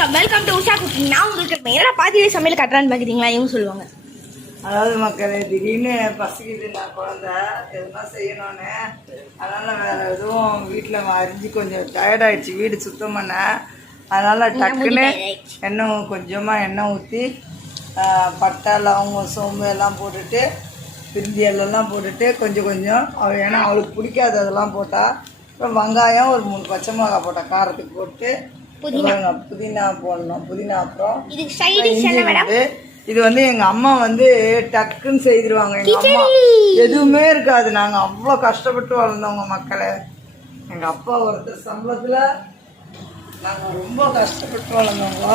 Welcome to Usha cooking. நான் உங்களுக்கு என்னடா பாதியிலே சமையல் கட்டுறான்னு பார்க்குறீங்களா? இவங்க சொல்லுவாங்க. அதாவது மக்களே, திடீர்னு பசிக்குது, நான் குழந்தை எதுனா செய்யணும்னு. அதனால வேற எதுவும் வீட்டில் அரிஞ்சு கொஞ்சம் டயர்டாயிடுச்சு வீடு சுத்தம் பண்ண. அதனால டக்குன்னு கொஞ்சமாக எண்ணெய் ஊற்றி பட்டை லவங்கம் சோம்பு எல்லாம் போட்டுட்டு பிரிஞ்சி எல்லாம் போட்டுட்டு கொஞ்சம் ஏன்னா அவளுக்கு பிடிக்காது அதெல்லாம் போட்டால். அப்புறம் வெங்காயம் ஒரு 3 பச்சை மிளகாய் போட்டேன் காரத்துக்கு போட்டு புதினா போடணும். புதினா அப்புறம் இது வந்து எங்க அம்மா வந்து டக்குன்னு செய்திருவாங்க. எங்க அம்மா எதுவுமே இருக்காது. நாங்க அவ்வளோ கஷ்டப்பட்டு வளர்ந்தவங்க மக்களே. எங்க அப்பா ஒருத்தர் சம்பளத்துல நாங்க ரொம்ப கஷ்டப்பட்டு வளர்ந்தவங்க.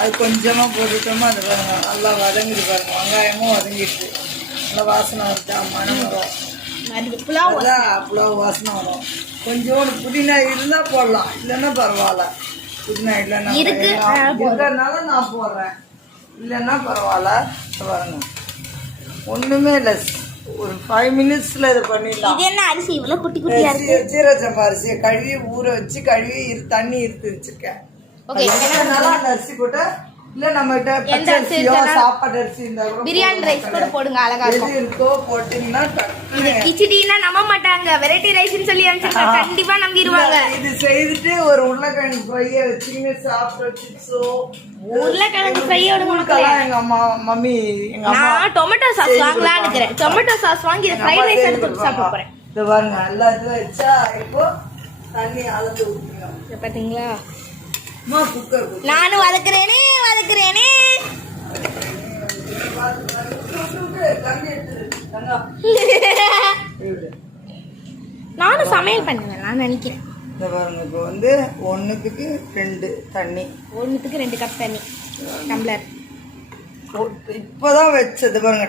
அது கொஞ்சமா போட்டுட்டோமா அது பாருங்க நல்லா வதங்கிட்டு பாருங்க. வெங்காயமும் வதங்கிட்டு நல்லா வாசனை இருக்கா, மனம் வரும். புலாவ் வாசனை வரும். கொஞ்சோண்டு புதினா இருந்தா போடலாம், இல்லைன்னா பரவாயில்ல. புதினா இல்லைன்னா இருக்கிறதுனால நான் போடுறேன், இல்லைன்னா பரவாயில்ல. பாருங்க ஒண்ணுமே இல்லை, ஒரு 5 மினிட்ஸ்ல இது பண்ணிடலாம். அரிசி இவ்வளவு குட்டி குட்டியா இருக்கு. சீரகசம்பா அரிசியை கழுவி ஊற வச்சு கழுவி தண்ணி எடுத்து வச்சிருக்கேன். அந்த அரிசி போட்டு இல்ல நம்மகிட்ட சாப்பாடு அரிசி இருந்தா கூட பிரியாணி ரைஸ் கூட போடுங்க, அழகா இருக்கோ போட்டீங்கன்னா. இது கிச்சடினா நம்ப மாட்டாங்க, வெரைட்டி ரைஸ்னு சொல்லி அனுப்பிச்சிருக்காங்க, கண்டிப்பா நம்பிடுவாங்க. இது செய்துட்டு ஒரு உருளைக்கிழங்கு ஃப்ரையை வச்சுக்கின்னு சாப்பிட்டு உருளைக்கிழங்கு ஃப்ரையோட எங்க அம்மா மம்மி எங்க அம்மா டொமேட்டோ சாஸ் வாங்கலாம்னு இருக்கிறேன். டொமேட்டோ சாஸ் வாங்கி இதை ஃப்ரைட் ரைஸ் எடுத்து சாப்பிட போறேன். இது பாருங்க எல்லாத்தையும் வச்சா இப்போ தண்ணி அளந்து ஊற்றணும். பாத்தீங்களா? குக்கர் நானும் வதக்குறேனே. நானும் சமையல் பண்ணுவேன் நான் நினைக்கிறேன். பாருங்க இப்போ வந்து 1க்கு 2 தண்ணி, 1க்கு 2 கப் தண்ணி டம்ளர். இப்பதான் வச்சது பாருங்க.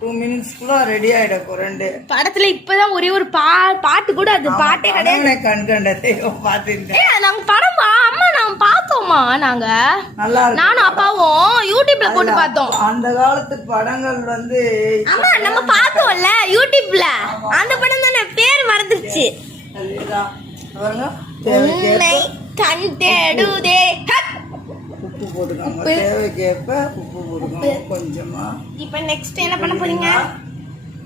2 மினிட்ஸ்க்குள்ள ரெடி ஆயிடும். 2 படத்துல இப்பதான் ஒரே ஒரு பாட்டு கூட, அது பாட்டே கிடையாது. கண்கண்டதையும் பாத்துட்டேன். நாங்க படம் அம்மா நாங்க பார்த்தோமா, நாங்க நல்லா நானும் அப்பாவும் யூடியூப்ல போட்டு பார்த்தோம். அந்த காலத்து படங்கள் வந்து அம்மா நம்ம பார்த்தோம்ல யூடியூப்ல, அந்த படம் தானே, பேர் மறந்துருச்சு. அதுதான் பாருங்க. கண்டேடுதே உப்பு போட்டுக்கோங்க, தேவைக்கேற்ப உப்பு போட்டுக்கோங்க கொஞ்சமா. இப்போ நெக்ஸ்ட் என்ன பண்ண போறீங்க?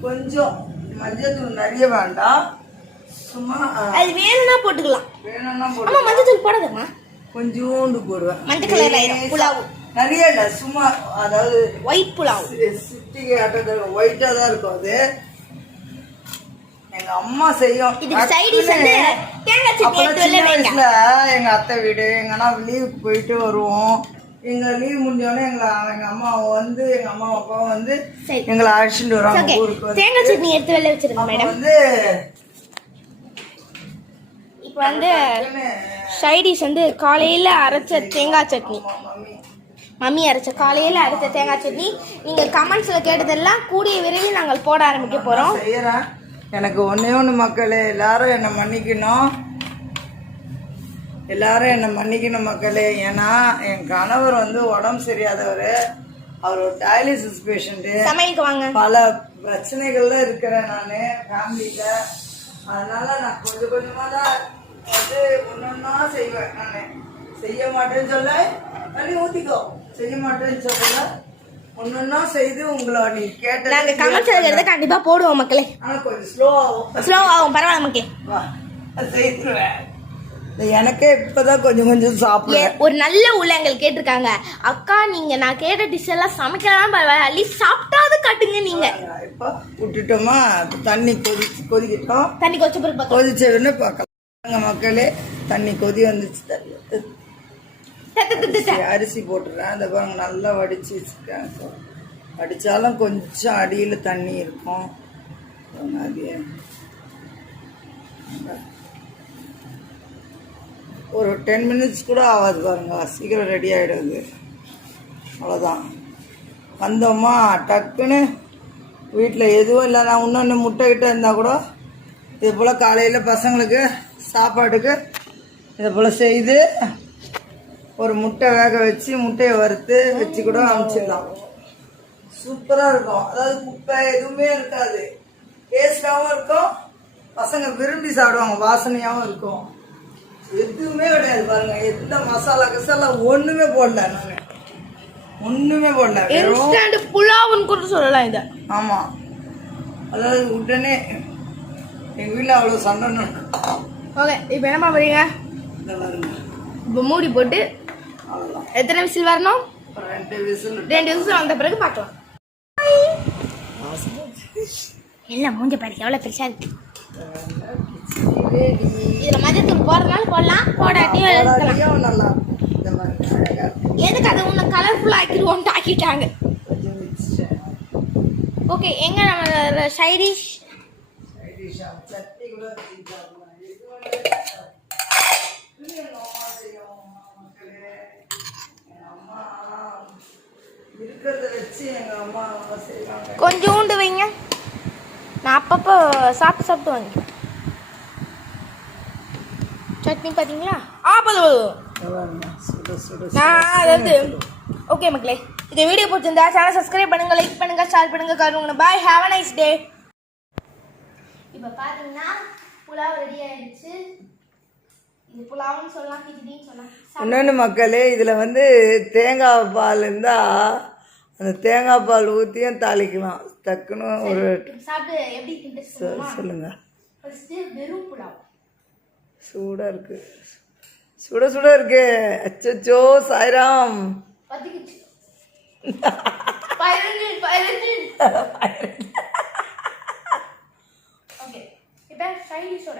கொஞ்சம் மஞ்சள் நிறைய வேண்டாம், சும்மா அது வேணும்னா போட்டுக்கலாம். வேணும்னா அம்மா மஞ்சள் போடாதம்மா, கொஞ்சோண்டு போடுவேன். மஞ்சள் கலர்ல ஆயிடும் புலாவ். நிறைய இல்ல, சும்மா அதாவது ஒயிட் புலாவ் சிட்டிகை ஆட்டது ஒயிட்டா தான் இருக்கும். அது எங்க அம்மா செய்யும். எங்க அத்தை வீடு எங்கன்னா லீவுக்கு போயிட்டு வருவோம். எங்க லீவ் முடிஞ்சோடனே எங்க அம்மா வந்து எங்க அம்மா அப்பா வந்து எங்களை அழைச்சிட்டு வருவாங்க ஊருக்கு. தேங்காய் சட்னி எடுத்து வெளில வச்சிருங்க மேடம். வந்து இப்போ வந்து சைடிஷ் வந்து காலையில அரைச்ச தேங்காய் சட்னி, மம்மி அரைச்ச காலையில அரைச்ச தேங்காய் சட்னி. நீங்க கமெண்ட்ஸ்ல கேட்டதெல்லாம் கூடிய விரைவில் நாங்கள் போட ஆரம்பிக்க போறோம். செய்யறேன். எனக்கு ஒண்ணு மக்களே, எல்லாரும் என்னை மன்னிக்கணும் மக்களே. ஏன்னா என் கணவர் வந்து உடம்பு சரியாதவர், அவர் ஒரு டயாலிசிஸ் பேஷண்ட். பல பிரச்சனைகள்ல இருக்கிறேன் நானு ஃபேமிலியில. அதனால நான் கொஞ்சமா தான் வந்து ஒன்னொன்னா செய்வேன். நானு செய்ய மாட்டேன்னு சொல்ல தண்ணி ஊத்திக்கோ, செய்ய மாட்டேன்னு சொல்ல ஒன்னொன்னா செய்து உங்களை நீ கேட்ட நாங்க கமெண்ட்ஸ்ல கண்டிப்பா போடுவோம் மக்களே. ஆனா கொஞ்சம் ஸ்லோ ஆகும் பரவாயில்ல மக்களே, செய்துருவேன். எனக்கே இப்பதான் கொஞ்சம் சாப்பிடுவேன். ஒரு நல்ல உள்ளங்கள் கேட்டிருக்காங்க, அக்கா நீங்க நான் கேட்ட டிஷ் எல்லாம் சமைக்கலாம் பரவாயில்ல, அட்லீஸ்ட் சாப்பிட்டாவது காட்டுங்க நீங்க. இப்ப விட்டுட்டோமா, தண்ணி கொதிக்கிட்டோம். தண்ணி கொதிச்சதுன்னு பார்க்கலாம் மக்களே. தண்ணி கொதி வந்துச்சு, அரிசி போட்டுறேன். அந்த பாருங்க நல்லா வடிச்சு வச்சுருக்கேன். வடிச்சாலும் கொஞ்சம் அடியில் தண்ணி இருக்கும். அது ஒரு 10 மினிட்ஸ் கூட ஆகாது பாருங்க, சீக்கிரம் ரெடி ஆகிடுது. அவ்வளோதான். வந்தோமா டக்குன்னு வீட்டில் எதுவும் இல்லை, நான் இன்னொன்று முட்டை கிட்ட இருந்தால் கூட இது போல் காலையில் பசங்களுக்கு சாப்பாட்டுக்கு இதை போல் செய்து ஒரு முட்டை வேக வச்சு முட்டையை வறுத்து வச்சு கூட அனுப்பிச்சிடலாம். சூப்பராக இருக்கும். அதாவது குப்பை எதுவுமே இருக்காது, டேஸ்டாகவும் இருக்கும். பசங்க விரும்பி சாப்பிடுவாங்க, வாசனையாகவும் இருக்கும். எதுவுமே கிடையாது பாருங்க, எந்த மசாலா கசாலா ஒன்றுமே போடல. நான் ஒன்றுமே போடல, இன்ஸ்டன்ட் புலாவுன்னு கூட சொல்லலாம் இதை. ஆமாம், அதாவது உடனே எங்கள் வீட்டில் அவ்வளோ சண்டை. ஓகே, இப்போ என்ன பண்ணுறீங்க? இந்த பாருங்க, இப்போ மூடி போட்டு அவ்வளோதான். எத்தனை விசில் வரணும்? 2 விசில். 2 விசில் வந்த பிறகு பார்க்கலாம். இல்லை மூஞ்ச பாரு எவ்வளோ பெருசாக இருக்கு. இதில் மஞ்சத்தூள் போடுறதுனால போடலாம், போடாட்டியும் எடுக்கலாம். நல்லா இருக்கும். இந்த மாதிரி அழகாக இருக்கும். எதுக்கு அதை இன்னும் கலர்ஃபுல்லாக ஆக்கிடுவோம்ட்டு ஆக்கிட்டாங்க. கொஞ்சம் வச்சுட்டேன். ஓகே, எங்கே நம்ம சைடிஷ் சட்னி கூட வச்சுக்கலாம். இருக்கிறத வச்சு எங்கள் அம்மா செய்வாங்க. கொஞ்சோண்டு வைங்க, நான் அப்பப்போ சாப்பிட்டு வாங்கிக்கிறேன். சட்னி பார்த்தீங்களா? நான் அதாவது ஓகே மக்களே, இந்த வீடியோ பிடிச்சிருந்தா சேனல் சப்ஸ்கிரைப் பண்ணுங்க, லைக் பண்ணுங்க, ஷேர் பண்ணுங்க, கருங்க. பாய், ஹேவ் அ நைஸ் டே. இப்போ பார்த்தீங்கன்னா புலாவ் ரெடி ஆயிடுச்சு. இது புலாவ்னு சொல்லலாம், கிச்சடின்னு சொல்லலாம். இன்னொன்று மக்களே, இதில் வந்து தேங்காய் பால் இருந்தால் அந்த தேங்காய் பால் ஊற்றியும் தாளிக்கலாம். டக்குன்னு ஒரு சாப்பிட்டு எப்படி இருக்குன்னு சொல்லுங்க. ஃபர்ஸ்ட்டு வெறும் புலாவ் சூடாக இருக்கு, சுட இருக்கு. அச்சோ சாய்ராம், பத்திக்கிச்சு. 15 ஓகே, இப்போ சைடிஷோட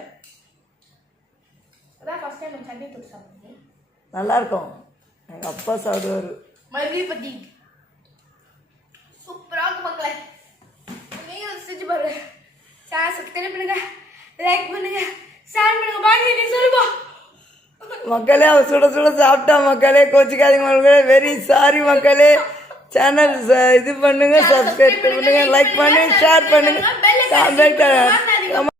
அதான் ஃபர்ஸ்ட் டைம் நம்ம சட்னி தொட்டு சாப்பிடுங்க. நல்லா இருக்கும். எங்கள் அப்பா சாப்பிடுவார். மறுபடி பத்தி சூப்பராக இருக்கும் மக்களே. நீங்களும் செஞ்சு பாருங்க. சேனல் சப்ஸ்கிரைப் பண்ணுங்க, லைக் பண்ணுங்க, ஷேர் பண்ணுங்க. பாய் சொல்லுப்பா மக்களே. அவர் சுட சாப்பிட்டா மக்களே, கோச்சிக்காதீங்க மக்களே. வெரி சாரி மக்களே. சேனல் இது பண்ணுங்க, சப்ஸ்கிரைப் பண்ணுங்க, லைக் பண்ணுங்க, ஷேர் பண்ணுங்க,